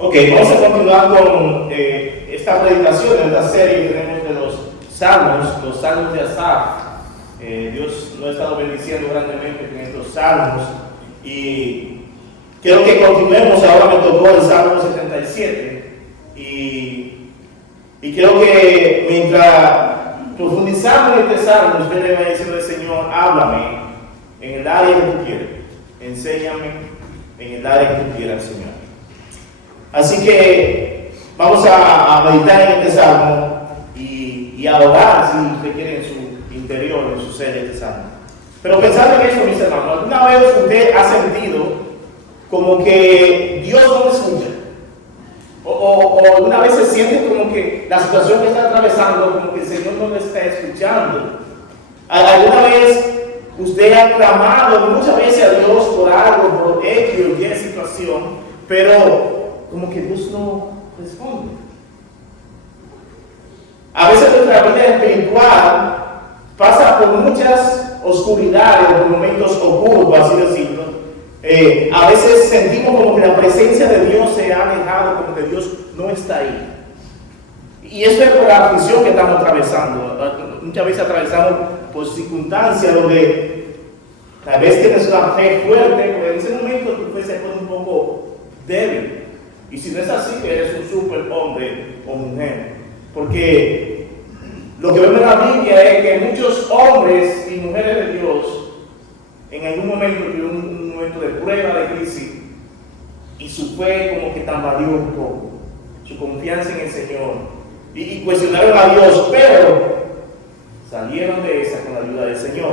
Ok, vamos a continuar con esta predicación, esta serie que tenemos de los salmos de Asaf. Dios nos ha estado bendiciendo grandemente con estos salmos y quiero que continuemos. Ahora me tocó el Salmo 77 y quiero que mientras profundizamos en este salmo, usted le va diciendo al Señor: háblame en el área que tú quieres, enséñame en el área que tú quieras, Señor. Así que vamos a meditar en este salmo y a orar, si usted quiere, en su interior, en su ser, este salmo. Pero pensando en eso, mis hermanos, ¿alguna vez usted ha sentido como que Dios no le escucha? O alguna vez se siente como que la situación que está atravesando, como que el Señor no le está escuchando? ¿Alguna vez usted ha clamado muchas veces a Dios por algo, por X o Y situación, pero como que Dios no responde? A veces nuestra vida espiritual pasa por muchas oscuridades, por momentos ocultos, así decirlo. A veces sentimos como que la presencia de Dios se ha alejado, como que Dios no está ahí. Y eso es por la aflicción que estamos atravesando. Muchas veces atravesamos por circunstancias donde tal vez tienes una fe fuerte, pero en ese momento tu fe se pone un poco débil. Y si no es así, eres un super hombre o mujer. Porque lo que vemos en la Biblia es que muchos hombres y mujeres de Dios en algún momento tuvieron un momento de prueba, de crisis, y su fe como que tambaleó un poco, su confianza en el Señor, y cuestionaron a Dios, pero salieron de esa con la ayuda del Señor.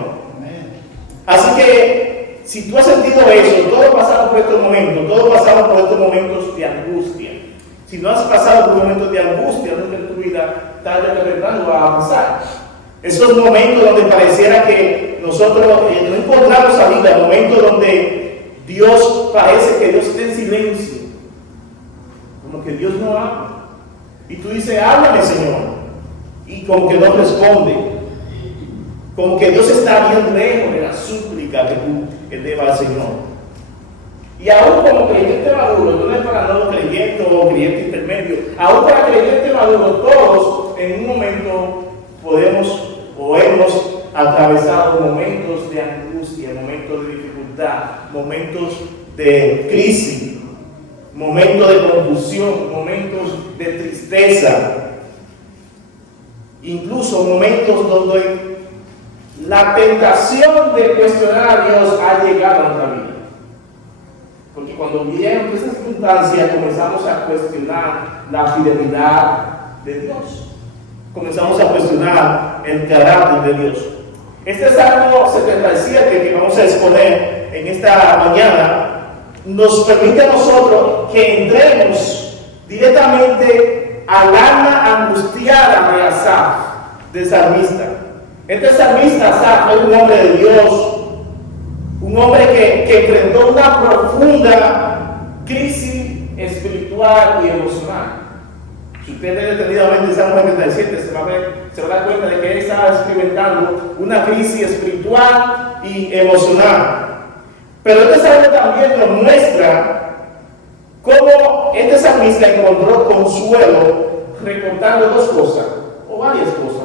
Así que si tú has sentido eso, todos pasamos por estos momentos, todos pasamos por estos momentos de angustia. Si no has pasado por momentos de angustia nunca en tu vida, tarde o temprano va a pasar. Esos momentos donde pareciera que nosotros no encontramos salida, momentos donde Dios parece que Dios está en silencio, como que Dios no habla. Y tú dices: háblame, Señor. Y como que no responde. Como que Dios está bien lejos de la súplica que tú elevas al Señor. Y aún como creyente maduro, no es para no creyente o creyente intermedio, aún para creyente maduro, todos en un momento podemos o hemos atravesado momentos de angustia, momentos de dificultad, momentos de crisis, momentos de confusión, momentos de tristeza, incluso momentos donde la tentación de cuestionar a Dios ha llegado a nuestra vida. Porque cuando llegan esas circunstancias comenzamos a cuestionar la fidelidad de Dios. Comenzamos a cuestionar el carácter de Dios. Este Salmo 77 que vamos a exponer en esta mañana nos permite a nosotros que entremos directamente al alma angustiada de Asaf, del salmista. Este salmista, Asaf, es un hombre de Dios, un hombre que enfrentó una profunda crisis espiritual y emocional. Si usted lee detenidamente el Salmo 77, se va a dar cuenta de que él estaba experimentando una crisis espiritual y emocional. Pero este salmo también nos muestra cómo este salmista encontró consuelo recordando dos cosas, o varias cosas,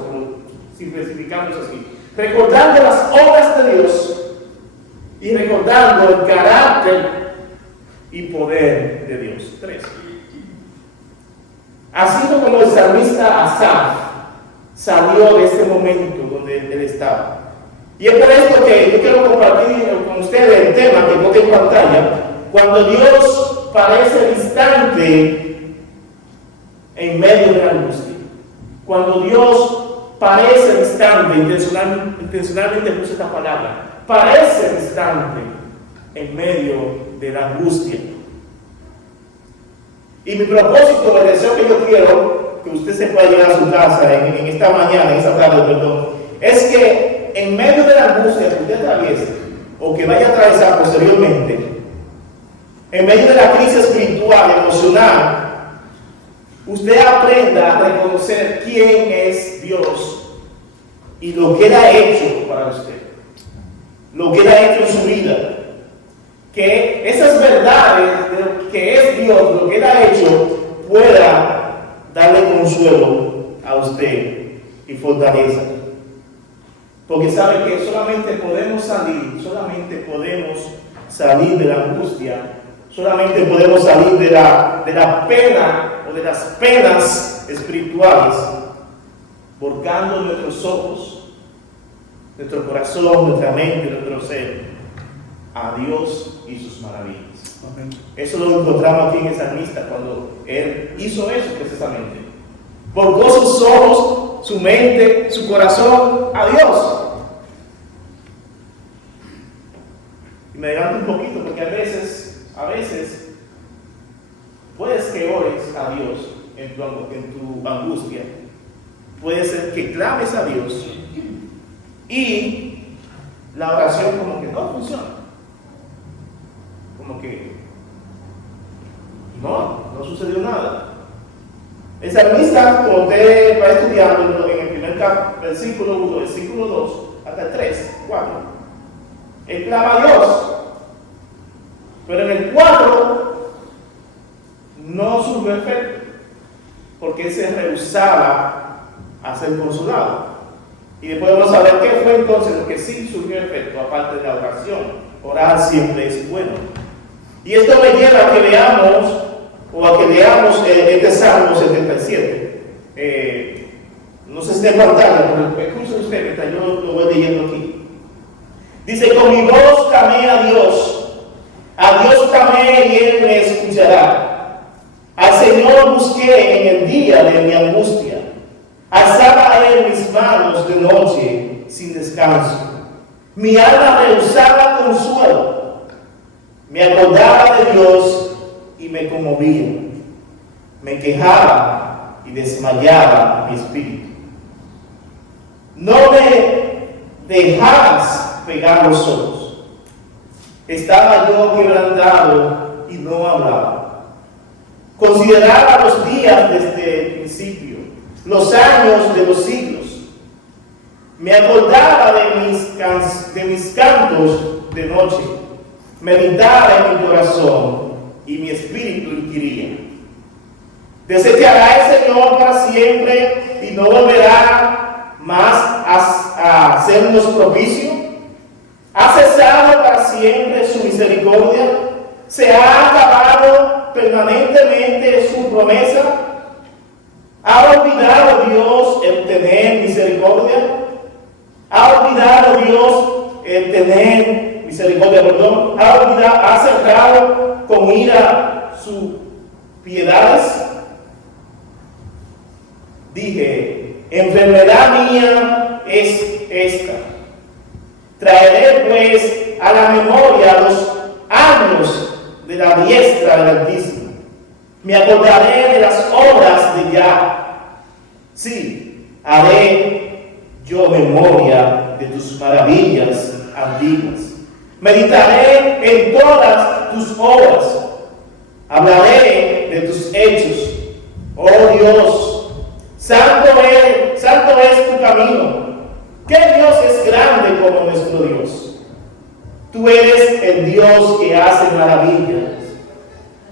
si especificamos así. Recordando las obras de Dios y recordando el carácter y poder de Dios. 3. Así como el salmista Asaf salió de ese momento donde él estaba. Y es por esto que yo quiero compartir con ustedes el tema que pongo en pantalla: cuando Dios parece distante en medio de la angustia. Cuando Dios parece distante, intencionalmente puse esta palabra, parece distante en medio de la angustia. Y mi propósito, el deseo que yo quiero que usted se pueda llevar a su casa en esta mañana, en esta tarde, perdón, es que en medio de la angustia que usted atraviese o que vaya a atravesar posteriormente, en medio de la crisis espiritual, emocional, usted aprenda a reconocer quién es Dios y lo que Él ha hecho para usted, lo que Él ha hecho en su vida. que esas verdades de lo que es Dios, lo que Él ha hecho, pueda darle consuelo a usted y fortaleza. Porque sabe que solamente podemos salir de la angustia, solamente podemos salir de la pena o de las penas espirituales, volcando nuestros ojos, nuestro corazón, nuestra mente, nuestro ser a Dios y sus maravillas. Amén. Eso lo encontramos aquí en el salmista cuando él hizo eso precisamente. Volcó sus ojos, su mente, su corazón a Dios. Y me adelanto un poquito porque a veces puedes que ores a Dios en tu angustia. Puede ser que clames a Dios y la oración como que no funciona. Como que no sucedió nada. El salmista, como usted va estudiando en el primer versículo 1, versículo 2, hasta el 3, 4, él clama a Dios. Pero en el 4 no surgió efecto, porque él se rehusaba a ser consolado. Y después vamos a ver qué fue entonces lo que sí surgió efecto, aparte de la oración. Orar siempre es bueno. Y esto me lleva a que veamos, o a que leamos este Salmo 77. No sé si está en pantalla, pero escuchen usted mientras yo lo voy leyendo aquí. Dice: con mi voz clamé a Dios clamé y Él me escuchará. Al Señor busqué en el día de mi angustia. Alzaba a Él mis manos de noche sin descanso. Mi alma rehusaba consuelo. Me acordaba de Dios y me conmovía. Me quejaba y desmayaba mi espíritu. No me dejabas pegar los ojos. Estaba yo quebrantado y no hablaba. Consideraba los días desde el principio, los años de los siglos. Me acordaba de mis cantos de noche. Meditaba en mi corazón y mi espíritu inquiría. ¿Desechará el Señor para siempre y no volverá más a hacernos propicio? ¿Ha cesado para siempre su misericordia? ¿Se ha acabado permanentemente su promesa? ¿Ha olvidado Dios el tener misericordia? ¿Ha olvidado Dios el tener misericordia? ¿Ha cerrado con ira sus piedades? Dije: enfermedad mía es esta. Traeré pues a la memoria los años de la diestra del Altísimo. Me acordaré de las obras de Yahvé. Sí, haré yo memoria de tus maravillas antiguas. Meditaré en todas tus obras. Hablaré de tus hechos. Oh Dios, santo es tu camino. ¿Qué Dios es grande como nuestro Dios? Tú eres el Dios que hace maravillas.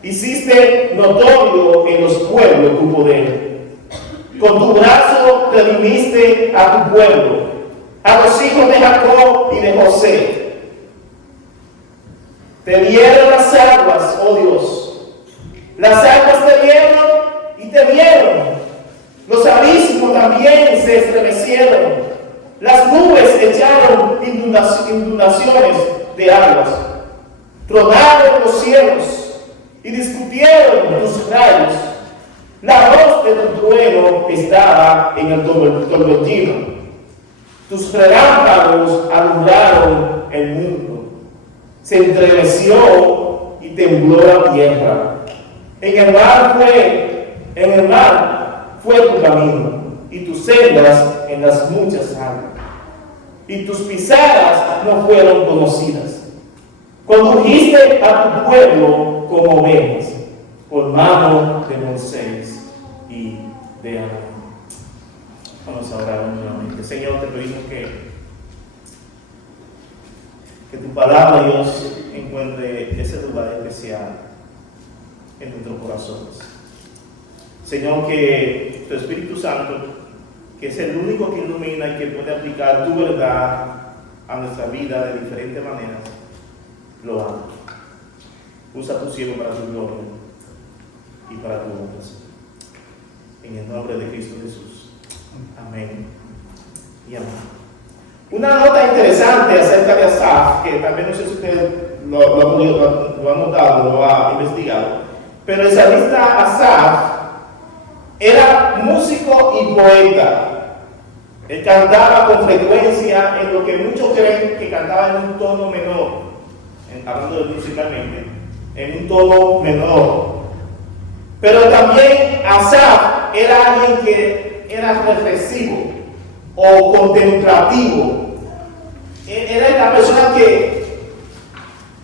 Hiciste notorio en los pueblos tu poder. Con tu brazo redimiste a tu pueblo, a los hijos de Jacob y de José. Te vieron las aguas, oh Dios. Las aguas te vieron y te vieron. Los abismos también se estremecieron. Las nubes echaron inundaciones de aguas. Tronaron los cielos y discutieron tus rayos. La voz de tu trueno estaba en el torbellino. Tus relámpagos alumbraron el mundo. Se estremeció y tembló la tierra. En el mar fue tu camino, y tus sendas en las muchas aguas. Y tus pisadas no fueron conocidas. Condujiste a tu pueblo como ovejas, por mano de Moisés y de Aarón. Vamos a orar nuevamente. Señor, te pedimos que tu palabra, Dios, encuentre ese lugar especial en nuestros corazones. Señor, que tu Espíritu Santo, que es el único que ilumina y que puede aplicar tu verdad a nuestra vida de diferentes maneras, lo haga. Usa tu siervo para tu gloria y para tu honra. En el nombre de Cristo Jesús. Amén y amén. Una nota interesante acerca de Asaf, que también no sé si usted lo ha notado, lo ha investigado, pero el salmista Asaf era músico y poeta. Él cantaba con frecuencia en lo que muchos creen que cantaba en un tono menor, hablando de musicalmente, en un tono menor. Pero también Asaf era alguien que era reflexivo o contemplativo. Era la persona que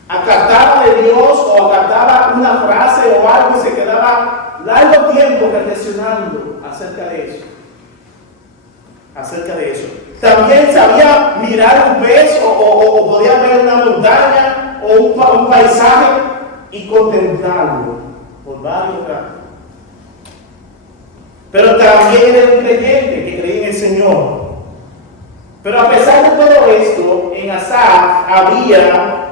acataba de Dios o acataba una frase o algo y se quedaba largo tiempo reflexionando acerca de eso. Acerca de eso. También sabía mirar un pez o podía ver una montaña o un paisaje y contemplarlo por varios ratos. Pero también era un creyente que creía en el Señor. Pero a pesar de todo esto, en Asaf había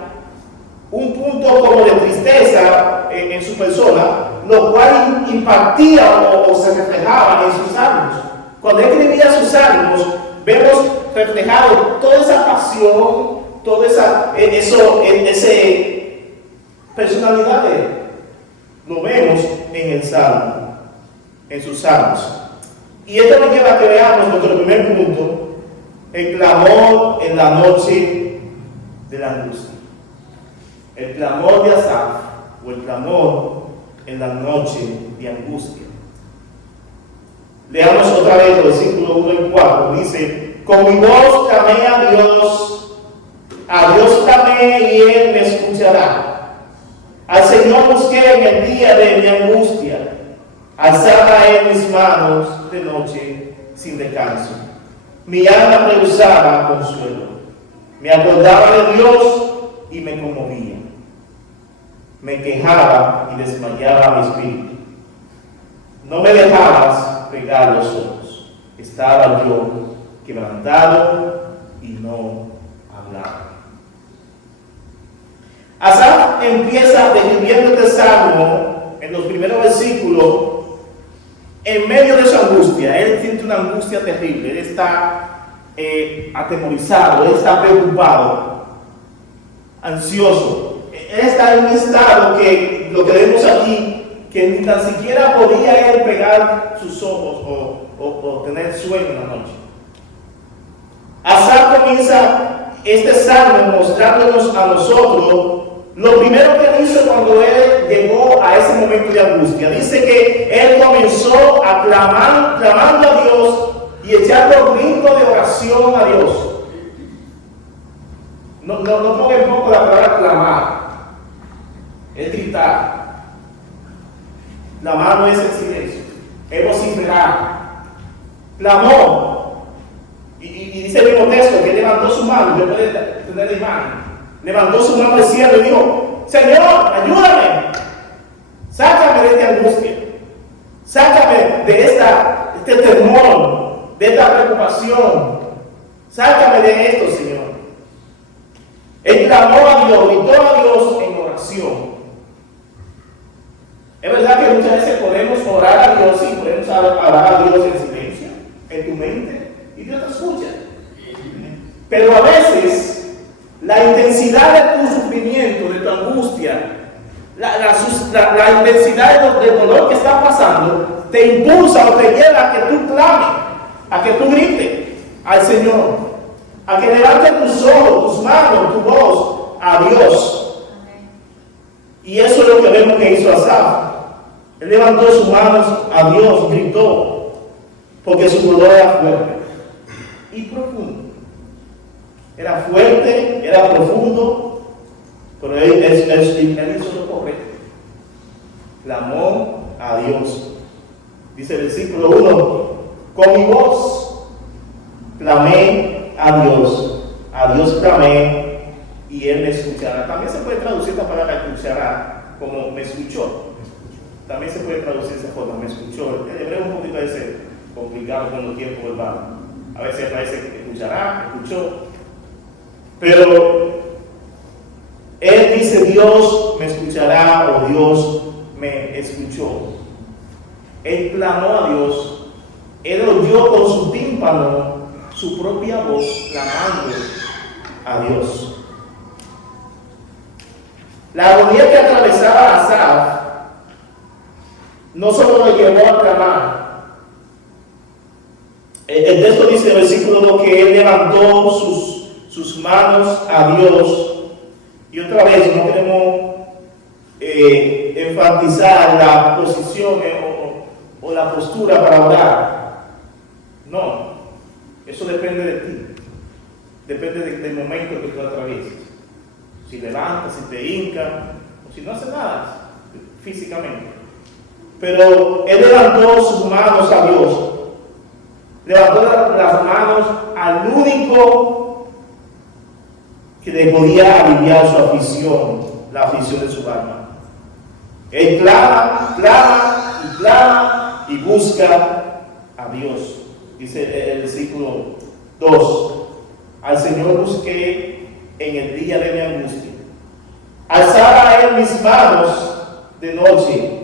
un punto como de tristeza en su persona, lo cual impartía o se reflejaba en sus salmos. Cuando él escribía sus salmos, vemos reflejado toda esa pasión, toda esa personalidad de él. Lo vemos en el salmo, en sus salmos. Y esto nos lleva a que veamos nuestro primer punto: el clamor en la noche de la angustia. El clamor de Asaf, o el clamor en la noche de angustia. Leamos otra vez el versículo 1 y 4. Dice: con mi voz clamé a Dios clamé y Él me escuchará. Al Señor busqué en el día de mi angustia. Alzaba Él mis manos de noche sin descanso. Mi alma rehusaba consuelo. Me acordaba de Dios y me conmovía. Me quejaba y desmayaba mi espíritu. No me dejabas pegar los ojos. Estaba yo quebrantado y no hablaba. Asaf empieza describiendo este salmo en los primeros versículos en medio de su angustia. Él siente una angustia terrible. Él está atemorizado, él está preocupado, ansioso. Él está en un estado que, lo que vemos aquí, que ni tan siquiera podía él pegar sus ojos o tener sueño en la noche. Asaf comienza este salmo mostrándonos a nosotros lo primero que él hizo cuando él llegó a ese momento de angustia. Dice que él comenzó a clamando a Dios y echando gritos de oración a Dios. No ponga en poco la palabra clamar, es gritar. Clamar no es el silencio, es vociferar. Clamó. Y dice el mismo texto que él levantó su mano. Yo puedo tener la imagen. Levantó su mano al cielo y dijo: Señor, ayúdame. Sácame de esta angustia. Sácame de este temor, de esta preocupación. Sácame de esto, Señor. Él clamó a Dios, gritó a Dios en oración. Es verdad que muchas veces podemos orar a Dios y podemos orar a Dios en silencio, en tu mente, y Dios te escucha. Pero a veces la intensidad de tu sufrimiento, de tu angustia, la intensidad del dolor que está pasando, te impulsa o te lleva a que tú clames, a que tú grites al Señor, a que levantes tus ojos, tus manos, tu voz a Dios. Y eso es lo que vemos que hizo Asaf. Él levantó sus manos a Dios, gritó, porque su dolor era fuerte y profundo. Era fuerte, era profundo, pero él hizo lo correcto. Clamó a Dios. Dice el versículo 1: con mi voz clamé a Dios clamé y él me escuchará. También se puede traducir esta palabra escuchará como me escuchó. También se puede traducir de esa forma, me escuchó. El hebreo es un poquito complicado con los tiempos verbales. A veces parece que escuchará, escuchó. Pero él dice Dios me escuchará o Dios me escuchó. Él clamó a Dios. Él oyó con su tímpano su propia voz clamando a Dios. La agonía que atravesaba Asaf no solo lo llevó a clamar. El texto dice en el versículo 2 que él levantó sus manos a Dios. Y otra vez no queremos enfatizar la posición o la postura para orar. No, eso depende de ti. Depende del momento que tú atravieses. Si levantas, si te hincas, o si no haces nada físicamente. Pero él levantó sus manos a Dios. Levantó las manos al único que le podía aliviar su aflicción, la aflicción de su alma. Él clama, clama y clama y busca a Dios. Dice el versículo 2: al Señor busqué en el día de mi angustia. Alzaba a él mis manos de noche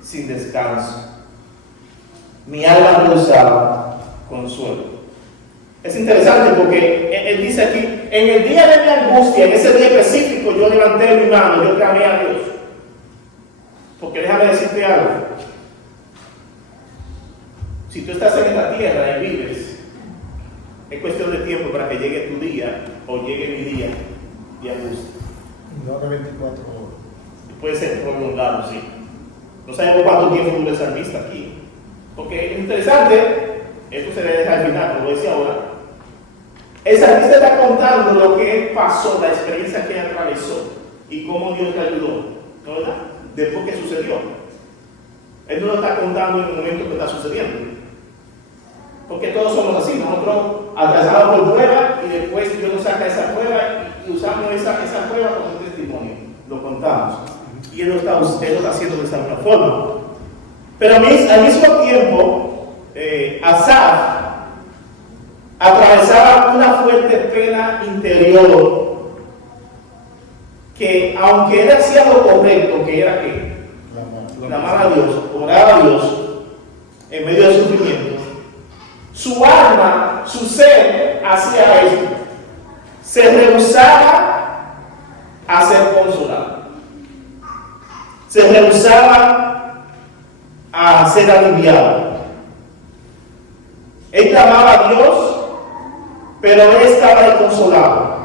sin descanso. Mi alma rehusaba consuelo. Es interesante porque él dice aquí, en el día de mi angustia, en ese día específico, yo levanté mi mano, yo clamé a Dios. Porque déjame decirte algo. Si tú estás en esta tierra y vives, es cuestión de tiempo para que llegue tu día o llegue mi día de angustia. No de 24 horas. Puede ser prolongado, sí. No sabemos cuánto tiempo dura el salmista aquí. Porque es interesante, esto se debe dejar al final, como lo decía ahora. El salmista está contando lo que él pasó, la experiencia que él atravesó y cómo Dios le ayudó, ¿no verdad? Después que sucedió. Él no lo está contando en el momento que está sucediendo. Porque todos somos así, nosotros atravesamos por prueba y después Dios nos saca esa prueba y usamos esa prueba como un testimonio, lo contamos. Y Él lo está haciendo de esa misma forma. Pero al mismo tiempo, Asaf atravesaba una fuerte pena interior que, aunque él hacía lo correcto, que era que clamar a Dios, orar a Dios en medio del sufrimiento, su alma, su ser hacía eso. Se rehusaba a ser consolado. Se rehusaba a ser aliviado. Él clamaba a Dios, pero él estaba desconsolado.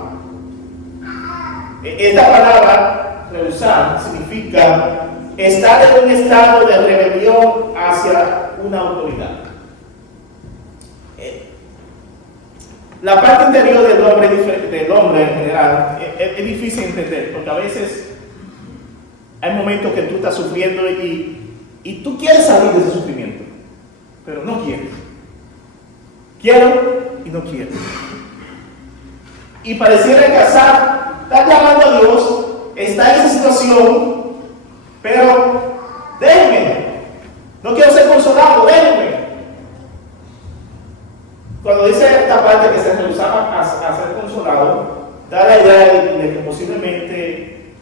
Esta palabra, rehusar, significa estar en un estado de rebelión hacia una autoridad. La parte interior del hombre en general es difícil de entender, porque a veces hay momentos que tú estás sufriendo y tú quieres salir de ese sufrimiento, pero no quieres. Quiero y no quiero. Y pareciera que Asaf está llamando a Dios, está en esa situación, pero déjenme, no quiero ser consolado, déjenme. Cuando dice esta parte que se rehusaba a ser consolado, da la idea de que posiblemente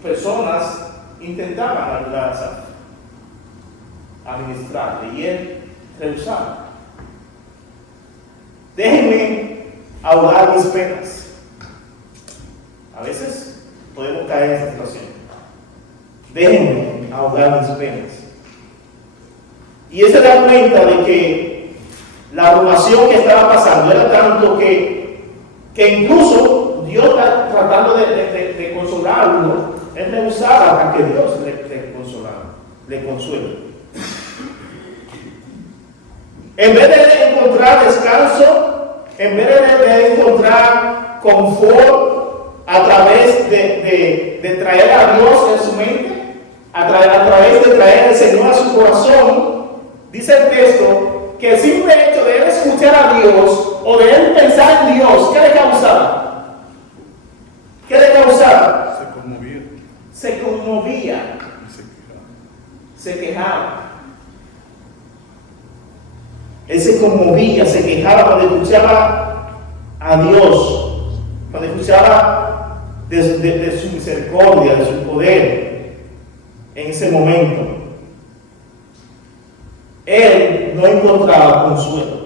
personas intentaban ayudar a administrarle y él rehusaba. Déjenme ahogar mis penas. A veces podemos caer en esa situación. Déjenme ahogar mis penas. Y él se da cuenta de que la abrumación que estaba pasando era tanto que incluso Dios está tratando de consolarlo. Él rehusaba hasta que Dios le consolara, le consuela. En vez de encontrar descanso, en vez de encontrar confort a través de traer a Dios en su mente, a través de traer al Señor a su corazón, dice el texto que el simple hecho de él escuchar a Dios o de él pensar en Dios, ¿qué le causaba? ¿Qué le causaba? Se conmovía Se conmovía, y se quejaba. se quejaba. Él se conmovía, se quejaba cuando escuchaba a Dios, cuando escuchaba de su misericordia, de su poder en ese momento. Él no encontraba consuelo.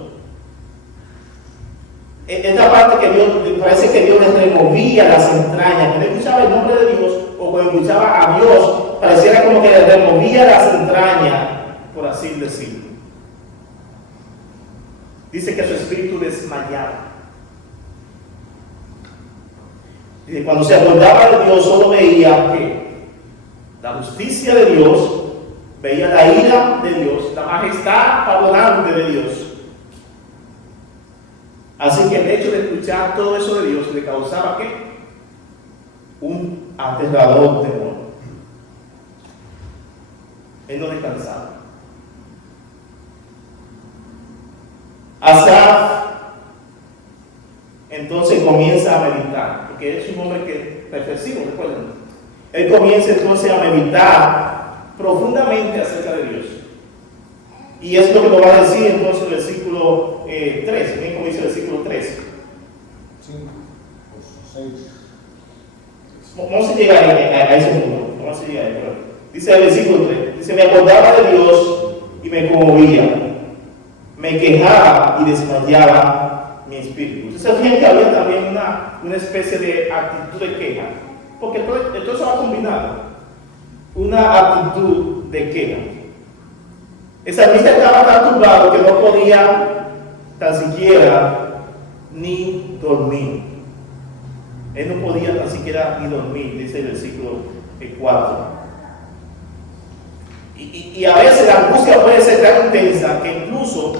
Esta parte que Dios, parece que Dios le removía las entrañas. Cuando escuchaba el nombre de Dios o cuando escuchaba a Dios, pareciera como que le removía las entrañas, por así decirlo. Dice que su espíritu desmayaba. Dice, cuando se acordaba de Dios, solo veía que la justicia de Dios, veía la ira de Dios, la majestad perdonante de Dios. Así que el hecho de escuchar todo eso de Dios le causaba ¿qué? Un aterrador temor. Él no descansaba. Asaf entonces comienza a meditar, porque es un hombre que reflexivo, recuerden. Él comienza entonces a meditar profundamente acerca de Dios. Y es lo que nos va a decir entonces el versículo 3, bien como dice el versículo 3. 5, 6. Vamos a llegar a ese punto, vamos a llegar ahí, pero dice el versículo 3, dice, me acordaba de Dios y me conmovía, me quejaba y desmayaba mi espíritu. Entonces, fíjense que había también una especie de actitud de queja, porque todo eso va combinado, una actitud de queja. El salmista estaba tan turbado que no podía tan siquiera ni dormir. Él no podía tan siquiera ni dormir, dice el versículo 4. Y a veces la angustia puede ser tan intensa que incluso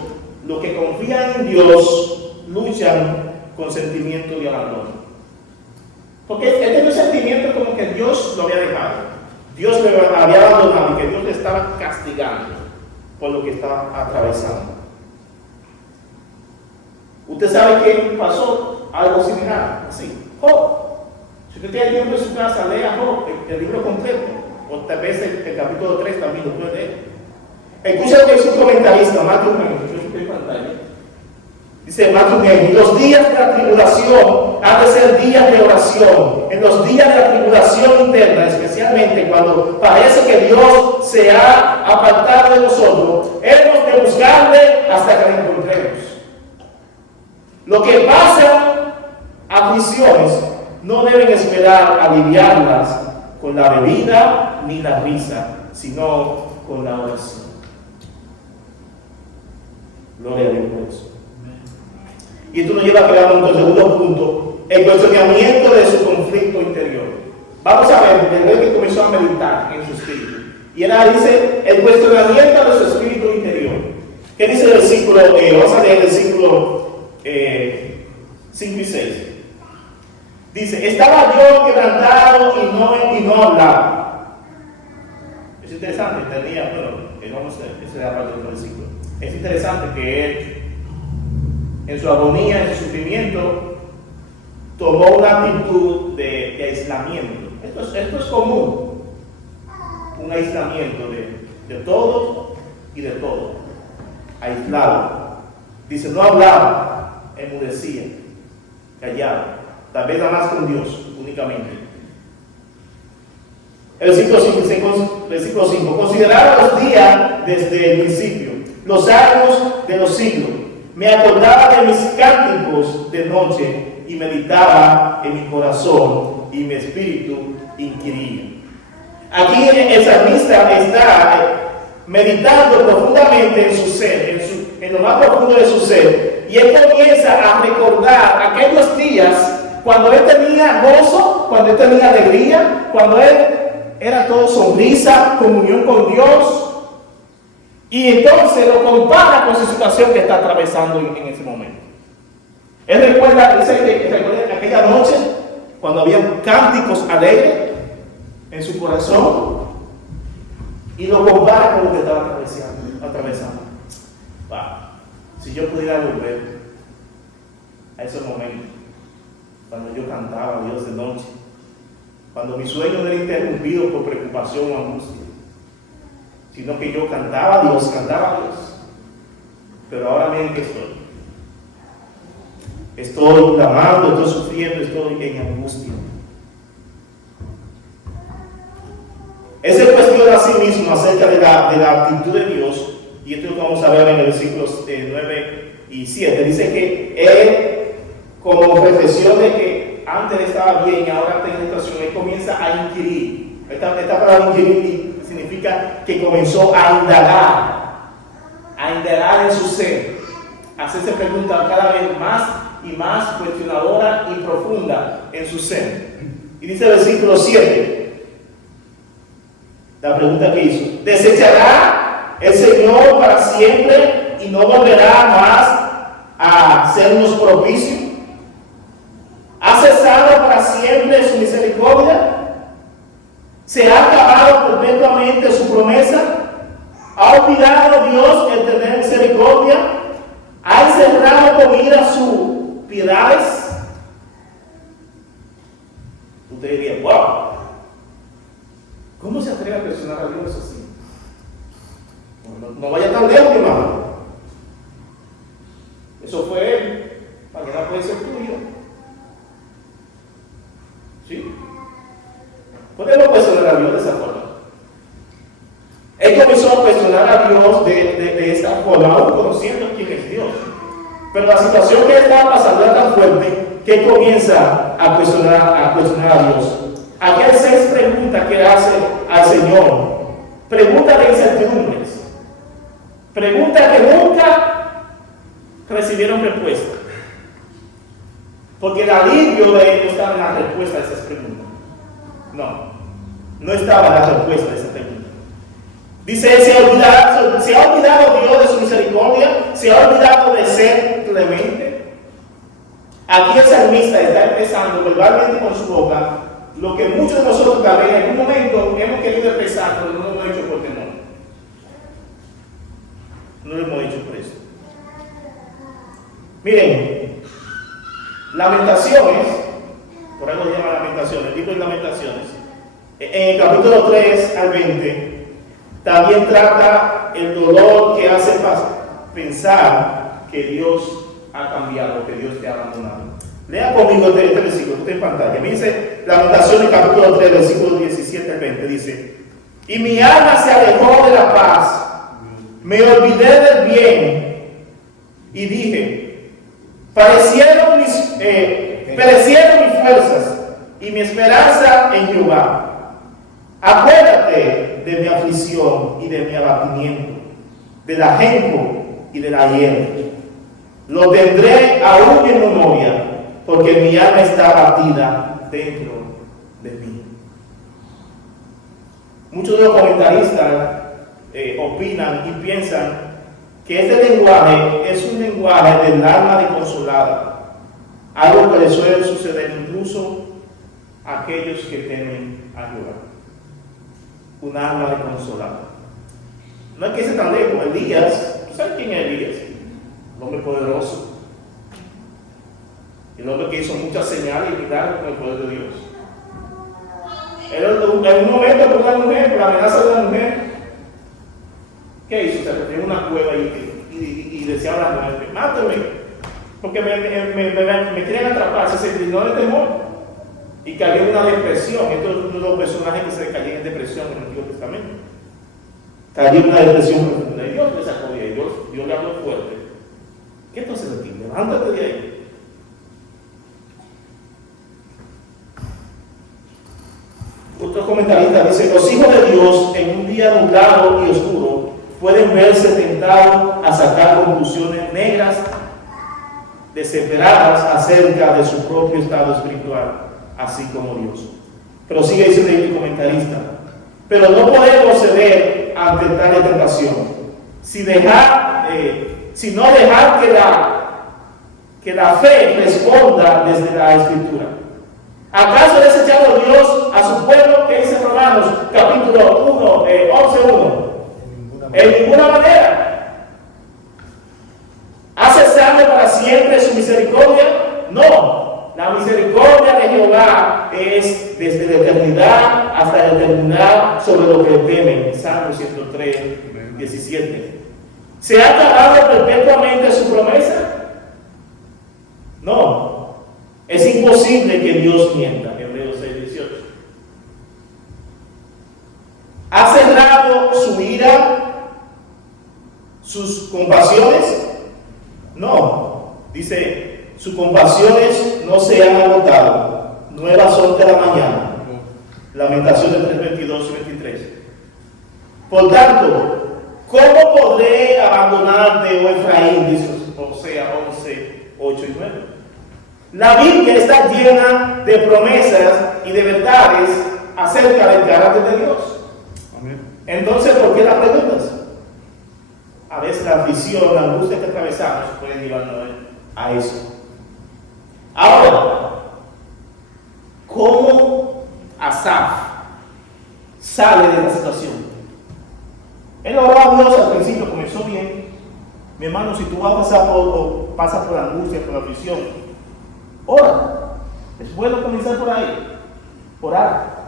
los que confían en Dios luchan con sentimiento de abandono. Porque él tenía un sentimiento como que Dios lo había dejado, Dios lo había abandonado y que Dios le estaba castigando por lo que estaba atravesando. Usted sabe que pasó algo similar, así. Job. Si usted tiene el libro en su casa, lea Job, el libro completo, o tal vez el capítulo 3 también lo puede leer. Escucha lo que dice un comentarista, Matthew Henry. Dice Matthew Henry, los días de la tribulación han de ser días de oración. En los días de la tribulación interna, especialmente cuando parece que Dios se ha apartado de nosotros, hemos de buscarle hasta que lo encontremos. Lo que pasa, aflicciones, no deben esperar aliviarlas con la bebida ni la risa, sino con la oración. Gloria a Dios por eso. Y esto nos lleva a crear un segundo punto, el cuestionamiento de su conflicto interior. Vamos a ver, desde que comenzó a meditar en su espíritu. Y ahora dice el cuestionamiento de su espíritu interior. ¿Qué dice el versículo? Vamos a leer el versículo 5 y 6. Dice, estaba yo quebrantado y no hablaba. Es interesante, tenía, vamos a esa es la parte del versículo. Es interesante que él, en su agonía, en su sufrimiento, tomó una actitud de aislamiento. Esto es común, un aislamiento de todo y de todo, aislado. Dice, no hablaba, enmudecía, callaba, tal vez nada más con Dios únicamente. El versículo 5, consideraba los días desde el principio, los años de los siglos. Me acordaba de mis cánticos de noche y meditaba en mi corazón y mi espíritu inquiría. Aquí el salmista está meditando profundamente en su ser, en lo más profundo de su ser, y él comienza a recordar aquellos días cuando él tenía gozo, cuando él tenía alegría, cuando él era todo sonrisa, comunión con Dios. Y entonces lo compara con su situación que está atravesando en ese momento. Él recuerda aquella noche cuando había cánticos alegres en su corazón y lo compara con lo que estaba atravesando. Wow. Si yo pudiera volver a esos momentos cuando yo cantaba a Dios de noche Cuando mi sueño no era interrumpido por preocupación o angustia, sino que yo cantaba a Dios. Pero ahora miren que estoy. Estoy clamando, estoy sufriendo, estoy en angustia. Él se cuestiona a sí mismo acerca de la actitud de Dios, y esto lo vamos a ver en los versículos 9 y 7. Dice que él, como reflexión de que antes estaba bien y ahora está en situación, él comienza a inquirir. Esta palabra inquirir significa que comenzó a indagar en su ser, a hacerse preguntas cada vez más y más cuestionadora y profunda en su ser. Y dice el versículo 7, la pregunta que hizo: ¿desechará el Señor para siempre y no volverá más a hacernos propicio? ¿Ha cesado para siempre su misericordia? ¿Se ha acabado perpetuamente su promesa? ¿Ha olvidado Dios el tener misericordia? ¿Ha encerrado con ira sus piedades? Usted diría: wow, ¿cómo se atreve a cuestionar a Dios así? No vaya tan lejos, mi hermano. Eso fue él, mañana puede ser tuyo. ¿Sí? Podemos cuestionar a Dios de esa forma. Él comenzó a cuestionar a Dios de esta forma, aún conociendo quién es Dios. Pero la situación que estaba pasando era tan fuerte que él comienza a cuestionar a Dios. Aquí hay 6 preguntas que hace al Señor. Preguntas de incertidumbres. Preguntas que nunca recibieron respuesta. Porque el alivio de él no estaba en la respuesta de esas preguntas. No estaba en la respuesta de esas preguntas. Dice: se ha olvidado Dios de su misericordia, se ha olvidado de ser clemente. Aquí el salmista está expresando verbalmente con su boca lo que muchos de nosotros también en algún momento hemos querido expresar, pero no lo hemos hecho por temor. No lo hemos hecho por eso. Miren, Lamentaciones, por algo se llama Lamentaciones, el libro de Lamentaciones, en el capítulo 3 al 20, también trata el dolor que hace pensar que Dios ha cambiado, que Dios te ha abandonado. Lea conmigo este versículo, está en pantalla. Me dice Lamentaciones, capítulo 3, versículo 17 al 20, dice: y mi alma se alejó de la paz, me olvidé del bien, y dije: perecieron mis fuerzas y mi esperanza en Jehová. Acuérdate de mi aflicción y de mi abatimiento, del ajenjo y de la hiel. Lo tendré aún en memoria, porque mi alma está abatida dentro de mí. Muchos de los comentaristas opinan y piensan que este lenguaje es un lenguaje del alma desconsolada, algo que le suele suceder incluso a aquellos que temen a Jehová. Un alma desconsolada. No hay que irse tan lejos. Elías, ¿tú sabes quién es Elías? El hombre poderoso, el hombre que hizo muchas señales y milagros con el poder de Dios. Él en un momento con una mujer, por la amenaza de una mujer, ¿qué hizo? Se metió en una cueva y decía a la mujer: mátame, porque me quieren atrapar. Se llenó de temor y cayó en una depresión. Estos son uno de los personajes que se caían en depresión en el Antiguo Testamento. Cayó en una depresión profunda y Dios le sacó de ahí. Dios le habló fuerte: ¿qué entonces de ti? Levántate de ahí. Otros comentaristas dicen: los hijos de Dios en un día nublado y oscuro pueden verse tentados a sacar conclusiones negras, desesperadas acerca de su propio estado espiritual, así como Dios. Pero sigue diciendo el comentarista: pero no podemos ceder ante tal tentación, sino dejar que la fe responda desde la Escritura. ¿Acaso ha desechado Dios a su pueblo? Que dice Romanos capítulo 1, 11:1. En ninguna manera. ¿Ha cesado para siempre su misericordia? No. La misericordia de Jehová es desde la eternidad hasta determinar sobre lo que temen. Salmo 103, 17. ¿Se ha acabado perpetuamente su promesa? No. Es imposible que Dios mienta. Hebreos 6, 18. ¿Ha cerrado su ira, sus compasión? No, dice, sus compasiones no se han agotado, nuevas son cada mañana. Lamentaciones 3, 22 y 23. Por tanto, ¿cómo podré abandonarte, oh Efraín? Dice Osea 11, 8 y 9. La Biblia está llena de promesas y de verdades acerca del carácter de Dios. Amén. Entonces, ¿por qué las preguntas? A veces la aflicción, la angustia que atravesamos puede llevarnos a eso. Ahora, ¿cómo Asaf sale de esta situación? Él oró a Dios al principio, comenzó bien. Mi hermano, si tú vas a pasar por la angustia, por la aflicción, ora. Es bueno comenzar por ahí, orar.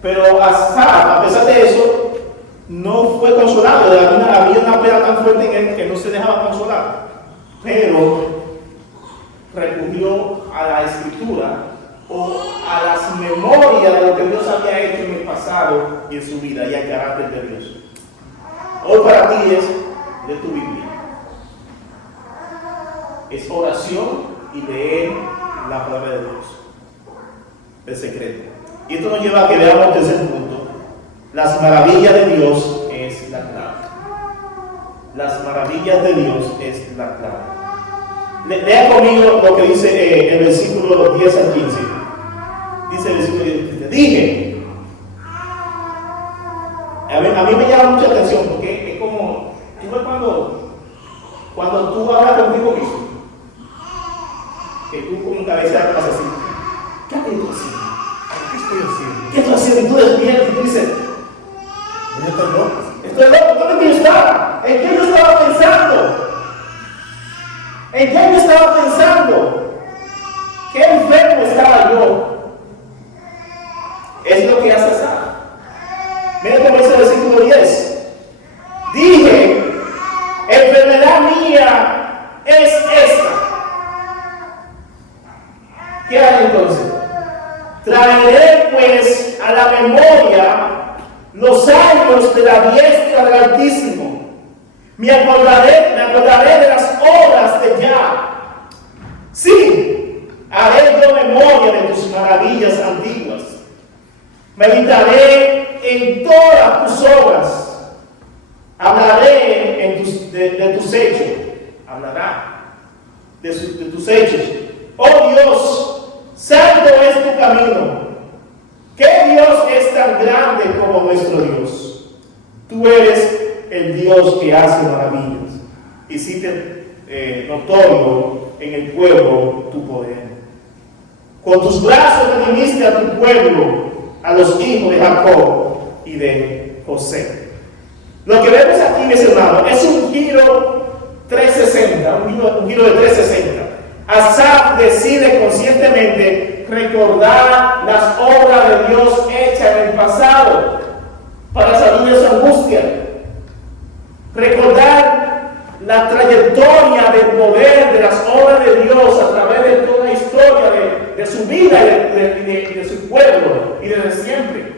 Pero Asaf, a pesar de eso, no fue consolado. Había una pena tan fuerte en él que no se dejaba consolar. Pero recurrió a la escritura o a las memorias de lo que Dios había hecho en el pasado y en su vida y al carácter de Dios. Hoy para ti es de tu Biblia. Es oración y leer la palabra de Dios. El secreto. Y esto nos lleva a que veamos el tercer punto. Las maravillas de Dios es la clave. Las maravillas de Dios es la clave. Lea conmigo lo que dice el versículo 10 al 15. Dice el versículo 10 al 15. Dije. A mí me llama mucha atención porque es como, cuando tú hablas contigo mismo, que tú como cabeza te pasas así. ¿Qué estoy haciendo? ¿qué estoy haciendo? ¿Qué estoy haciendo? Y tú despiertas y tú dices, Yo estoy loco. estoy loco, ¿dónde yo estaba? ¿En qué yo estaba pensando? ¿En qué yo estaba pensando? ¿Qué enfermo estaba yo? Es lo que hace Asaf. Mira cómo dice el versículo 10. Dije, enfermedad mía es esta. ¿Qué haré entonces? Traeré pues a la memoria los años de la diestra del Altísimo. Me acordaré de las obras de Yahweh. Sí, haré yo memoria de tus maravillas antiguas. Meditaré en todas tus obras. Hablaré de tus hechos. Hablará de tus hechos. Oh Dios, santo es tu camino. ¿Qué Dios es tan grande como nuestro Dios? Tú eres el Dios que hace maravillas. Hiciste notorio en el pueblo tu poder. Con tus brazos redimiste a tu pueblo, a los hijos de Jacob y de José. Lo que vemos aquí, mis hermanos, es un giro 360, un giro de 360. Asaf decide conscientemente recordar las obras de Dios hechas en el pasado para salir de su angustia. Recordar la trayectoria del poder de las obras de Dios a través de toda la historia de su vida y de su pueblo y desde siempre.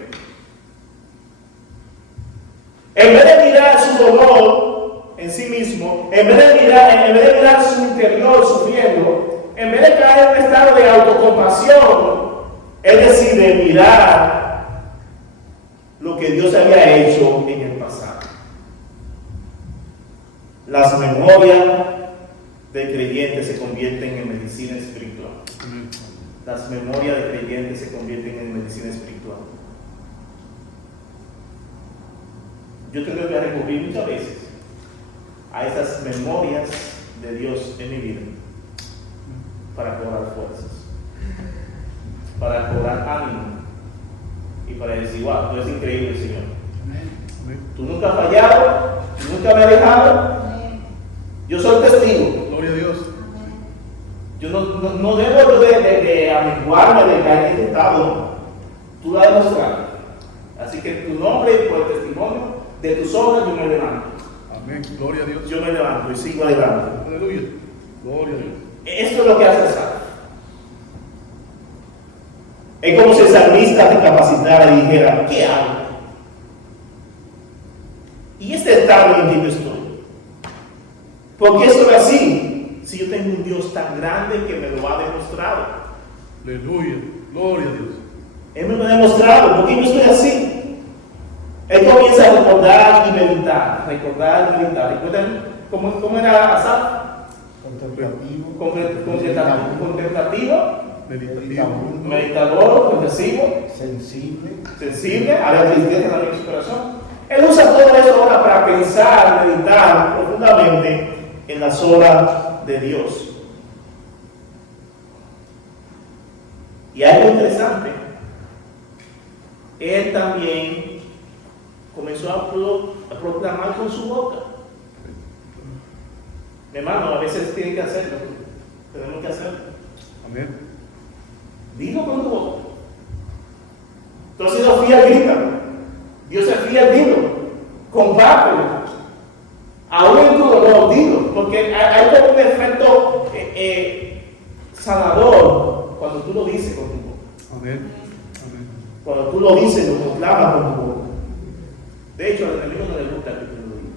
En vez de mirar su dolor en sí mismo, en vez de mirar su interior sufriendo, en vez de caer en un estado de autocompasión, él decide mirar lo que Dios había hecho en el pasado. Las memorias de creyentes se convierten en medicina espiritual. Las memorias de creyentes se convierten en medicina espiritual. Yo tengo que recurrir muchas veces a esas memorias de Dios en mi vida para cobrar fuerzas, para cobrar ánimo y para decir, wow, tú eres increíble, Señor. Tú nunca has fallado, tú nunca me has dejado. Yo soy testigo. Gloria a Dios. Yo no debo de amiguarme de caer en este estado. Tú lo has demostrado. Así que tu nombre y por el testimonio de tus obras yo me levanto. Amén. Gloria a Dios. Yo me levanto y sigo adelante. Aleluya. Gloria a Dios. Esto es lo que hace Asaf. Es como si el salmista te capacitara y dijera, ¿qué hago? Y este estado en el que yo estoy. ¿Por qué soy así? Si yo tengo un Dios tan grande que me lo ha demostrado. Aleluya. Gloria a Dios. Él me lo ha demostrado. ¿Por qué yo estoy así? Él comienza a recordar y meditar. Recordar y meditar. ¿Recuerdan cómo era Asaf? Contemplativo, Contemplativo, Meditativo. meditador, reflexivo, sensible, a la tristeza también en su corazón. Él usa todo eso ahora para pensar, meditar profundamente en las obras de Dios. Y algo interesante, él también comenzó a proclamar con su boca. Mi hermano, a veces tiene que hacerlo, tenemos que hacerlo. Amén. Dilo con tu boca. Entonces los fías gritan. Dios es fiel, dilo. Compártelo. Aún en tu dolor, dilo. Porque hay como un efecto sanador cuando tú lo dices con tu boca. Amén. Amén. Cuando tú lo dices, lo proclamas con tu boca. De hecho, al enemigo no le gusta que tú lo digas.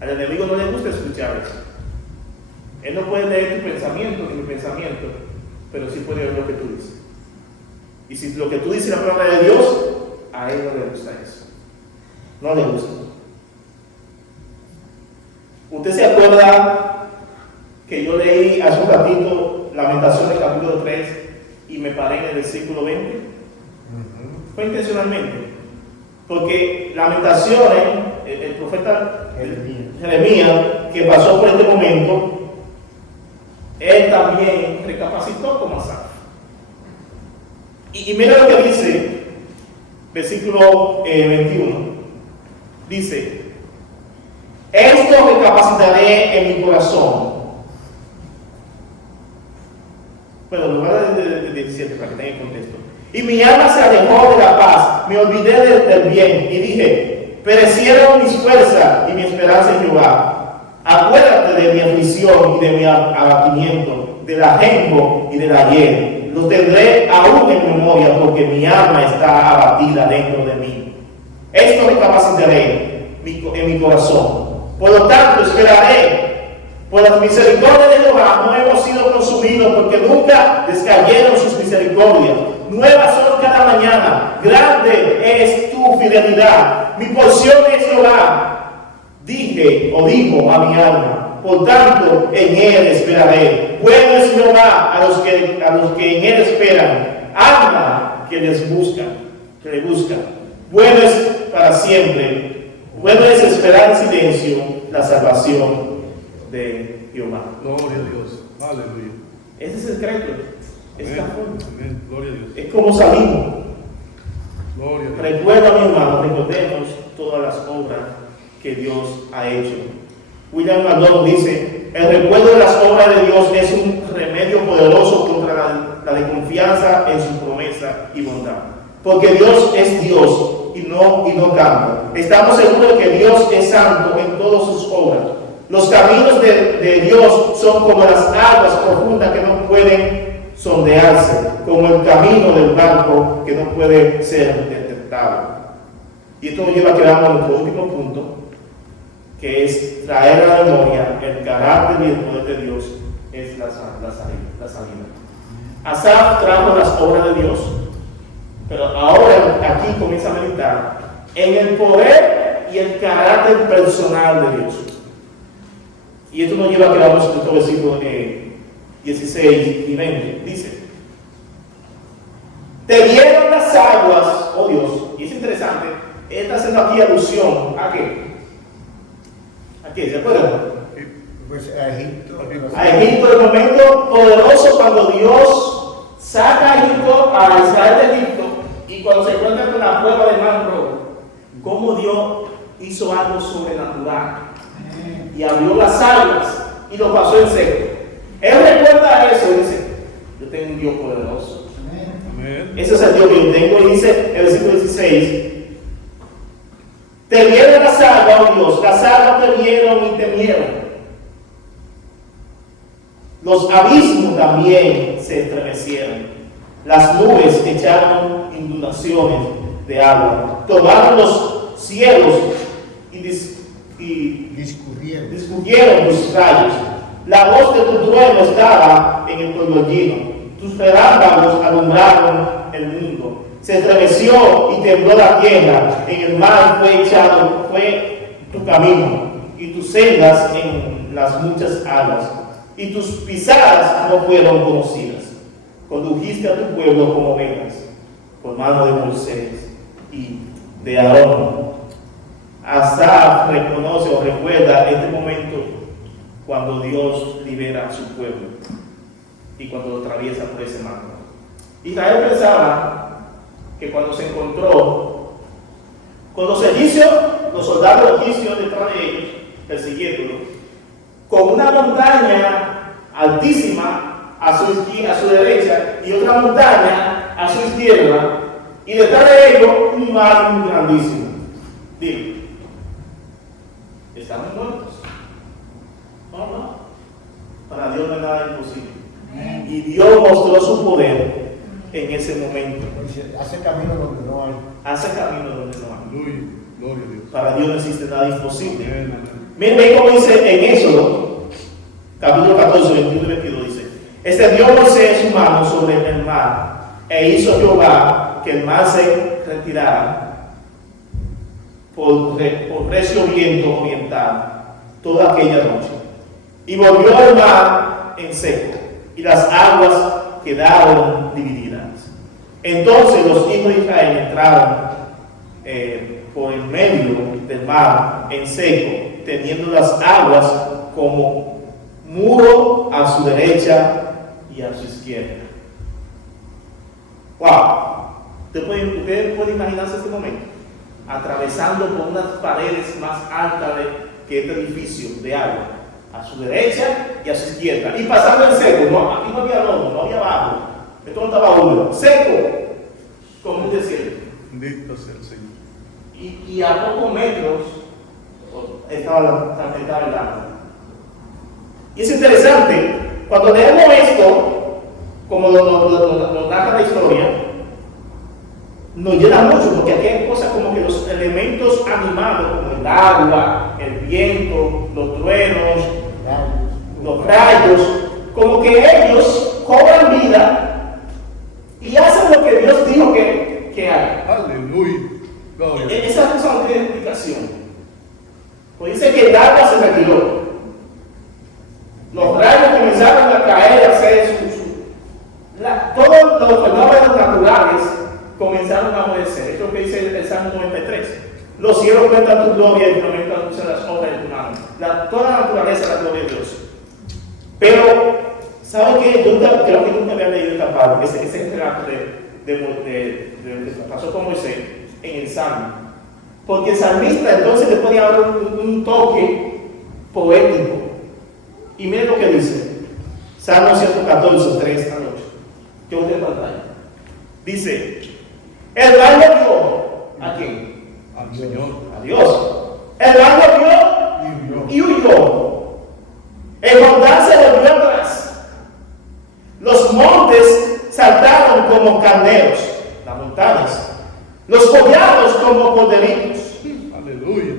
Al enemigo no le gusta escuchar eso. Él no puede leer tu pensamiento ni mi pensamiento, pero sí puede ver lo que tú dices. Y si lo que tú dices es la palabra de Dios, a él no le gusta eso. No le gusta. ¿Usted se acuerda que yo leí hace un ratito Lamentaciones capítulo 3 y me paré en el versículo 20? Fue intencionalmente. Porque Lamentaciones, el profeta Jeremías, que pasó por este momento, él también recapacitó como Asaf. Y mira lo que dice, versículo 21. Dice, esto recapacitaré en mi corazón. Bueno, en lugar de 17, para que tenga el contexto. Y mi alma se alejó de la paz, me olvidé del bien, y dije, perecieron mis fuerzas y mi esperanza en Jehová. Acuérdate de mi aflicción y de mi abatimiento, del ajenjo y del ayer. Los tendré aún en memoria, porque mi alma está abatida dentro de mí. Esto recapacitaré en mi corazón. Por lo tanto, esperaré. Por las misericordias de Jehová no hemos sido consumidos, porque nunca descayeron sus misericordias. Nuevas son cada mañana. Grande es tu fidelidad. Mi porción es Jehová. Dije o dijo a mi alma, por tanto en él esperaré. Bueno es Jehová a los que en él esperan. Alma que les buscan, que le buscan. Bueno es para siempre. Bueno es esperar en silencio la salvación de Jehová. Gloria a Dios. Aleluya. Ese es el secreto. Es la forma. Amén. Gloria a Dios. Es como salimos. Gloria a Dios. Recuerda, mi hermano, recordemos todas las obras que Dios ha hecho. William Maldonado dice, el recuerdo de las obras de Dios es un remedio poderoso contra la desconfianza en su promesa y bondad. Porque Dios es Dios y no cambia. Estamos seguros de que Dios es santo en todas sus obras. Los caminos de Dios son como las aguas profundas que no pueden sondearse, como el camino del barco que no puede ser detectado. Y esto nos lleva a quedar en nuestro último punto, que es traer a la memoria el carácter y el poder de Dios, es la salida. Asaf trajo las obras de Dios, pero ahora aquí comienza a meditar en el poder y el carácter personal de Dios. Y esto nos lleva a quedarnos en estos versículos 16 y 20. Dice, te vieron las aguas, oh Dios. Y es interesante, él está haciendo aquí alusión a qué. ¿A qué? ¿Se acuerdan? Pues a Egipto. A Egipto, el momento poderoso cuando Dios saca a Egipto, a Israel de Egipto, y cuando se encuentra con la prueba del mar rojo, cómo Dios hizo algo sobrenatural y abrió las aguas y lo pasó en seco. Él recuerda eso y dice, yo tengo un Dios poderoso. Amén. Ese es el Dios que yo tengo. Y dice el versículo 16: te vieron las aguas, oh Dios, las aguas te vieron y temieron. Los abismos también se estremecieron. Las nubes echaron inundaciones de agua. Tomaron los cielos y discurrieron tus rayos. La voz de tu trueno estaba en el torbellino. Tus relámpagos alumbraron el mundo. Se estremeció y tembló la tierra. En el mar fue tu camino y tus sendas en las muchas aguas. Y tus pisadas no fueron conocidas. Condujiste a tu pueblo como ovejas por mano de Moisés y de Aarón. Hasta reconoce o recuerda este momento cuando Dios libera a su pueblo y cuando lo atraviesa por ese mar. Israel pensaba que cuando se encontró con los egipcios, los soldados egipcios detrás de ellos, persiguiéndolo, con una montaña altísima a su derecha y otra montaña a su izquierda, y detrás de ellos un mar muy grandísimo. Digo, ¿estamos muertos? No. Para Dios no es nada imposible. Y Dios mostró su poder en ese momento. Hace camino donde no hay. Hace camino donde no hay. Aleluya. Gloria a Dios. Para Dios no existe nada imposible. Amén, amén. Miren cómo dice en Éxodo, capítulo 14, 21 y 22, dice: extendió Moisés su mano sobre el mar, e hizo Jehová que el mar se retirara por recio viento oriental toda aquella noche. Y volvió el mar en seco, y las aguas quedaron divididas. Entonces los hijos de Israel entraron por el medio del mar en seco, teniendo las aguas como muro a su derecha y a su izquierda. ¡Wow! ¿Usted puede imaginarse este momento? Atravesando por unas paredes más altas que este edificio de agua, a su derecha y a su izquierda, y pasando en seco. No, aquí no había lodo, no había barro, esto no estaba húmedo, seco, como un desierto. Bendito sea el Señor. Y a pocos metros estaba el agua. Y es interesante, cuando leemos esto, como lo narra la historia, nos llena mucho, porque aquí hay cosas como que los elementos animados, como el agua, el viento, los truenos, los rayos, como que ellos cobran vida y hacen lo que Dios dijo que hagan. Aleluya. Gloria a Dios. Esa es una explicación. Pues dice que el agua se retiró. Los rayos comenzaron a caer, a hacer todos los fenómenos naturales comenzaron a amorecer. Esto es lo que dice el Salmo 93. Los cielos cuentan tu gloria y el firmamento anuncia las obras de tu mano. Toda la naturaleza es la gloria de Dios. Pero, ¿saben qué? Yo creo que nunca había leído esta parte, ese relato de lo que pasó con Moisés en el Salmo. Porque el salmista entonces le puede dar un toque poético. Y miren lo que dice. Salmo 114, 3 al 8. Que usted en pantalla. Dice: el mar vio ¿a quién? Al Señor. A Dios. El mar vio y huyó. El Jordán se volvió atrás. Los montes saltaron como carneros, las montañas. Los collados como corderitos. Aleluya.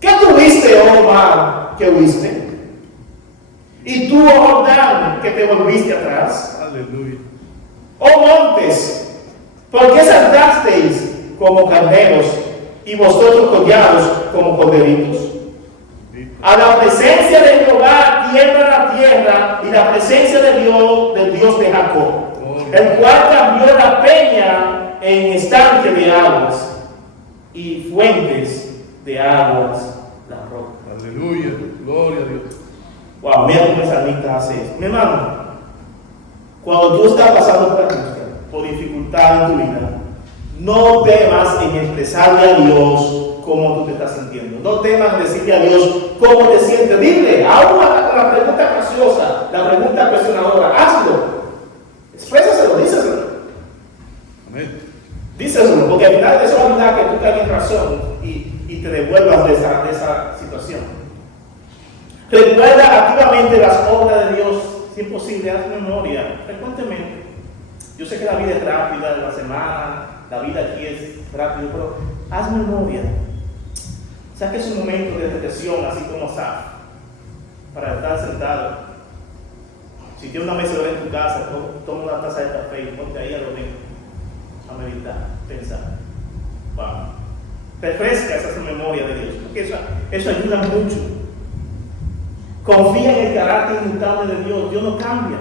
¿Qué tuviste, oh mar, que huiste? Y tú, oh Jordán, que te volviste atrás. Aleluya. Oh montes, ¿por qué saltasteis como carneros y vosotros collados como corderitos? A la presencia de Jehová tiembla la tierra y la presencia de Dios, del Dios de Jacob, el cual cambió la peña en estanque de aguas y fuentes de aguas la roca. Aleluya. Gloria a Dios. Wow, mira cómo el salmista hace eso. Mi hermano, cuando tú estás pasando por angustia, por dificultad en tu vida, no temas en expresarle a Dios cómo tú te estás sintiendo. No temas en decirle a Dios cómo te sientes. Dile, aún la pregunta capciosa, la pregunta cuestionadora, hazlo. Exprésaselo, díselo. Amén. Díselo, porque al final eso va a ayudar a que tú caigas en razón y te devuelvas de esa situación. Recuerda activamente las obras de Dios, si es posible, haz memoria frecuentemente. Yo sé que la vida es rápida, la semana, la vida aquí es rápida, pero haz memoria. Saque un momento de reflexión, así como Asaf, para estar sentado. Si tienes una mecedora en tu casa, toma una taza de café y ponte ahí a dormir, a meditar, pensar. Wow. Refresca esa memoria de Dios, porque eso ayuda mucho. Confía en el carácter inmutable de Dios. Dios no cambia.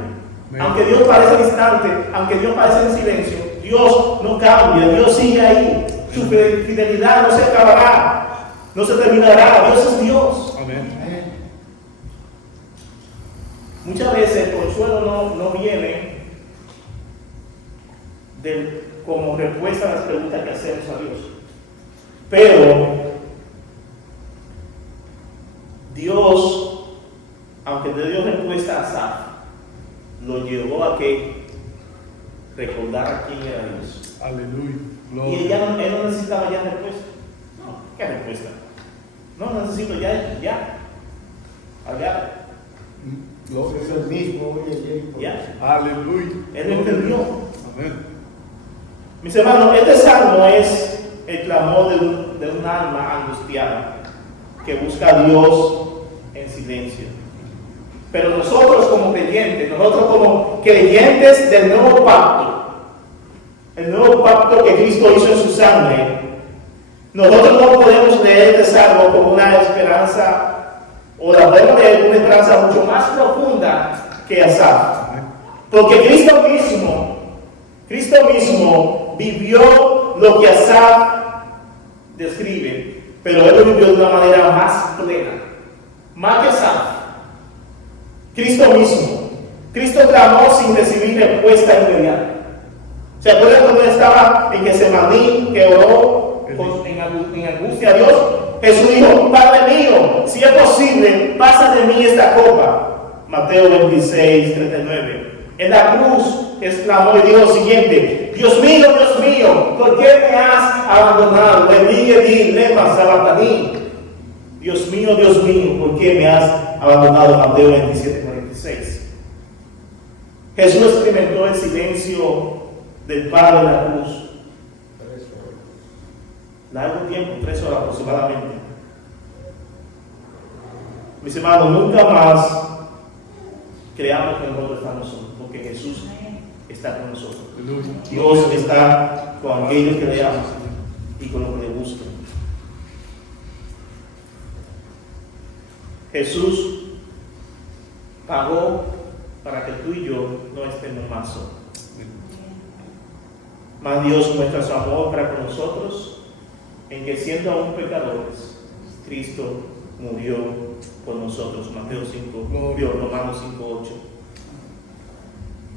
Aunque Dios parece distante, aunque Dios parece en silencio, Dios no cambia. Dios sigue ahí. Su fidelidad no se acabará, no se terminará. Dios es Dios. Amén. Muchas veces el consuelo no viene como respuesta a las preguntas que hacemos a Dios. Pero Dios, aunque le dio respuesta a Asaf, lo llevó a que recordara quién era Dios. Aleluya. Y él no necesitaba ya respuesta. No, ¿qué respuesta? No necesito ya. Allá. Gloria. Es el mismo hoy, ayer y por Ya. Aleluya. Él lo entendió. Amén. Mis hermanos, este salmo es el clamor de un alma angustiada que busca a Dios en silencio. Pero nosotros como creyentes del nuevo pacto, el nuevo pacto que Cristo hizo en su sangre, nosotros no podemos leer este salmo con una esperanza, o la podemos leer con una esperanza mucho más profunda que Asaf. Porque Cristo mismo vivió lo que Asaf describe, pero él lo vivió de una manera más plena, más que Asaf. Cristo mismo. Cristo clamó sin recibir respuesta inmediata. ¿Se acuerdan cuando estaba en Getsemaní, que oró en angustia a Dios? Jesús dijo: Padre mío, si es posible, pasa de mí esta copa. Mateo 26, 39. En la cruz exclamó y dijo lo siguiente: Dios mío, ¿por qué me has abandonado? Elí, lema sabachthani. Dios mío, ¿por qué me has abandonado? Mateo 27, 46. Jesús experimentó el silencio del Padre en la cruz. Largo tiempo, 3 horas aproximadamente. Mis hermanos, nunca más creamos que nosotros estamos solos, porque Jesús está con nosotros. Dios está con aquellos que le aman y con los que le buscan. Jesús pagó para que tú y yo no estemos más solos. Mas Dios muestra su amor para con nosotros en que, siendo aún pecadores, Cristo murió por nosotros. Romanos 5:8.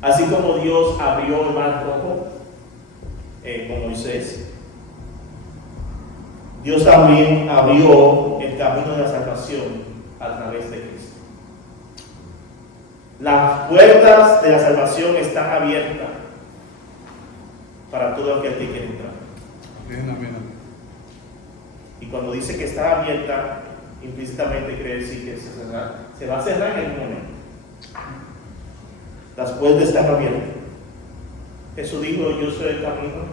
Así como Dios abrió el mar rojo con Moisés, Dios también abrió el camino de la salvación a través de Cristo. Las puertas de la salvación están abiertas para todo aquel que quiere entrar. Amén. Y cuando dice que está abierta, implícitamente quiere decir que se va a cerrar en el momento. Las puertas están abiertas. Jesús dijo: Yo soy el camino,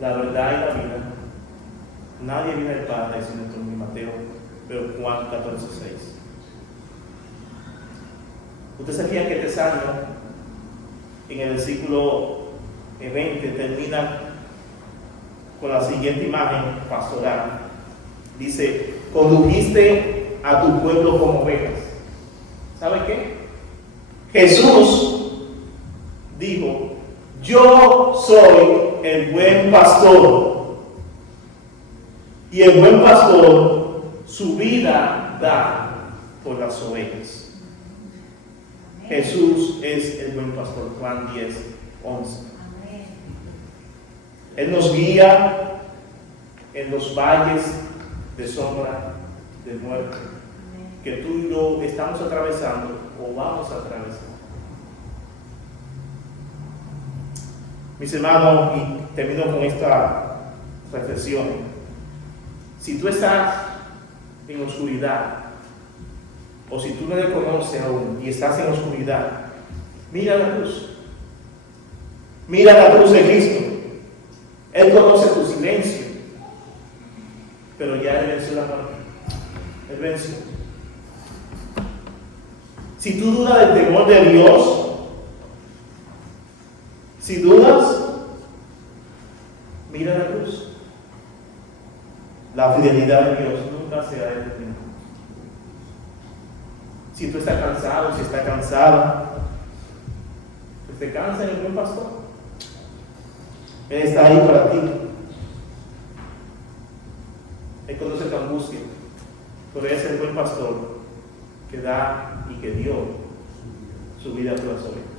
la verdad y la vida. Nadie viene al Padre sino por mí. Mateo, pero Juan 14:6. Usted sabía que este salmo, en el versículo 20, termina con la siguiente imagen pastoral. Dice: condujiste a tu pueblo como ovejas. ¿Sabe qué? Jesús dijo: yo soy el buen pastor, y el buen pastor su vida da por las ovejas. Jesús es el buen pastor. Juan 10:11. Él nos guía en los valles de sombra de muerte que tú y yo estamos atravesando o vamos a atravesar. Mis hermanos, y termino con esta reflexión. Si tú estás en oscuridad, o si tú no le conoces aún y estás en oscuridad, mira la luz. Mira la cruz de Cristo. Él conoce tu silencio, pero ya Él venció la muerte. Él venció. Si tú dudas del temor de Dios, si dudas, mira la cruz. La fidelidad de Dios nunca se ha detenido. Si tú estás cansado, si estás cansada, pues te cansa el buen pastor. Él está ahí para ti. Él conoce tu angustia, pero Él es el buen pastor que da y que dio su vida por las ovejas.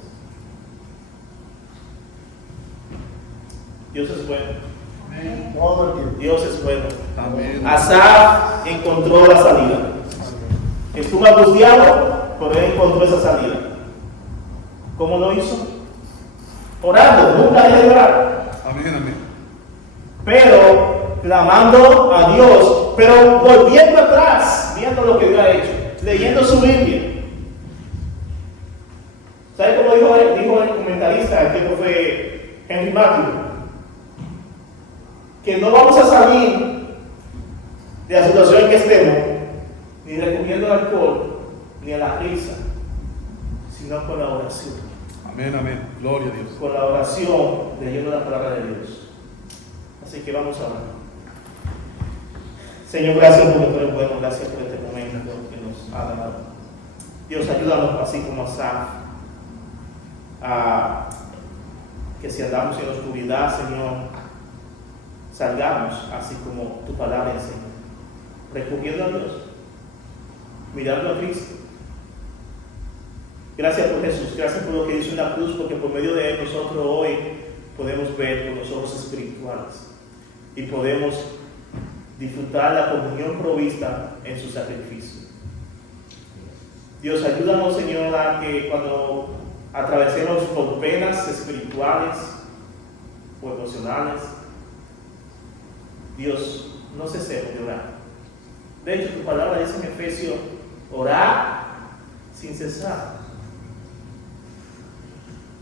Dios es bueno. Todo el tiempo. Dios es bueno. Amén. Asaf encontró la salida. Estuvo angustiado, pero él encontró esa salida. ¿Cómo lo hizo? Orando, nunca dejó de orar. Amén, amén. Pero clamando a Dios, pero volviendo atrás, viendo lo que Dios ha hecho, leyendo su Biblia. ¿Sabe cómo dijo el comentarista, que fue Henry Matthew? Que no vamos a salir de la situación en que estemos, ni recurriendo al alcohol, ni a la risa, sino con la oración. Amén, amén. Gloria a Dios. Con la oración, leyendo la palabra de Dios. Así que vamos a orar. Señor, gracias porque tú eres bueno, gracias por este momento que nos ha dado. Dios, ayúdanos así como Asaf, a que si andamos en la oscuridad, Señor, salgamos así como tu palabra enseña, recurriendo a Dios, mirando a Cristo. Gracias por Jesús, gracias por lo que hizo en la cruz, porque por medio de Él nosotros hoy podemos ver con los ojos espirituales y podemos disfrutar la comunión provista en su sacrificio. Dios, ayúdanos, Señor, a que cuando atravesemos por penas espirituales o emocionales, Dios, no cesemos de orar. De hecho, tu palabra dice en Efesios, orar sin cesar.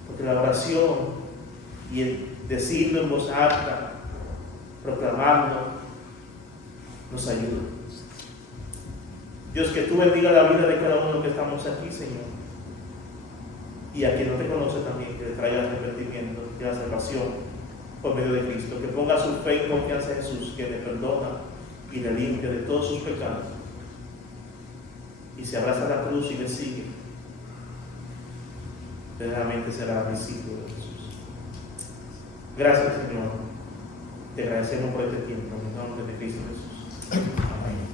Porque la oración y el decirlo en voz alta, proclamando, nos ayuda. Dios, que tú bendiga la vida de cada uno de los que estamos aquí, Señor. Y a quien no te conoce también, que le traiga el arrepentimiento y la salvación por medio de Cristo, que ponga su fe y confianza en Jesús, que le perdona y le limpia de todos sus pecados, y se abraza a la cruz y le sigue, verdaderamente será discípulo de Jesús. Gracias, Señor, te agradecemos por este tiempo en el nombre de Cristo Jesús.